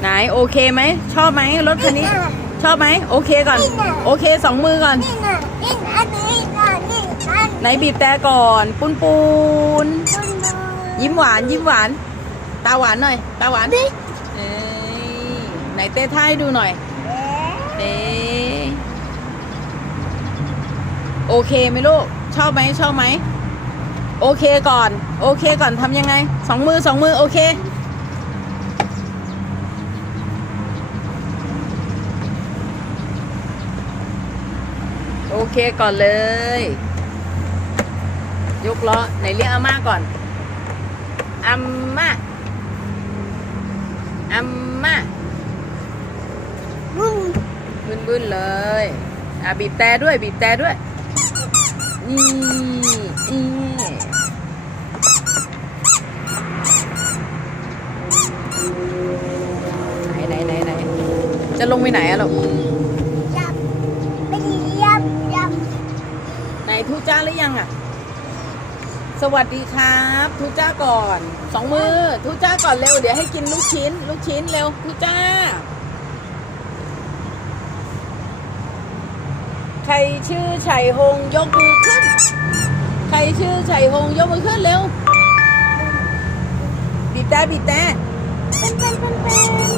ไหนโอเคไหม ชอบไหมรถคันนี้ ชอบไหมโอเคก่อน โอเคสองมือก่อนนี่น่ะนี่อันนี้น่ะนี่อันไหนบีบแต่ก่อน ปุนปูนคุณดูยิ้มหวานยิ้มหวาน ตาหวานหน่อย ตาหวานเอ้ยไหนเต้ท่าให้ดูหน่อยเอ๊ะเต้โอเคไหมลูก ชอบไหมชอบไหม โอเคก่อน โอเคก่อนทำยังไง สองมือสองมือโอเค โอเคก่อนเลย ยกล้อไหนเรียกอาม่าก่อนอาม่าอาม่าบุ้งบึ้นบึ้นๆเลยอะบีบแต่ด้วยบีบแต่ด้วยนี่นี่ไหนไหนไหนไหนจะลงไปไหนอะลูก ยับไม่ดียับยับ ไหน ทุจ้าหรือยังอะสวัสดีครับทุจ้าก่อนสองมือทุจ้าก่อนเร็วเดี๋ยวให้กินลูกชิ้น ลูกชิ้นเร็วทุจ้า ใครชื่อชัยฮงยกมือขึ้น ใครชื่อชัยฮงยกมือขึ้นเร็วบีบแต่บีบแต่เป็นเป็นเป็นเป็น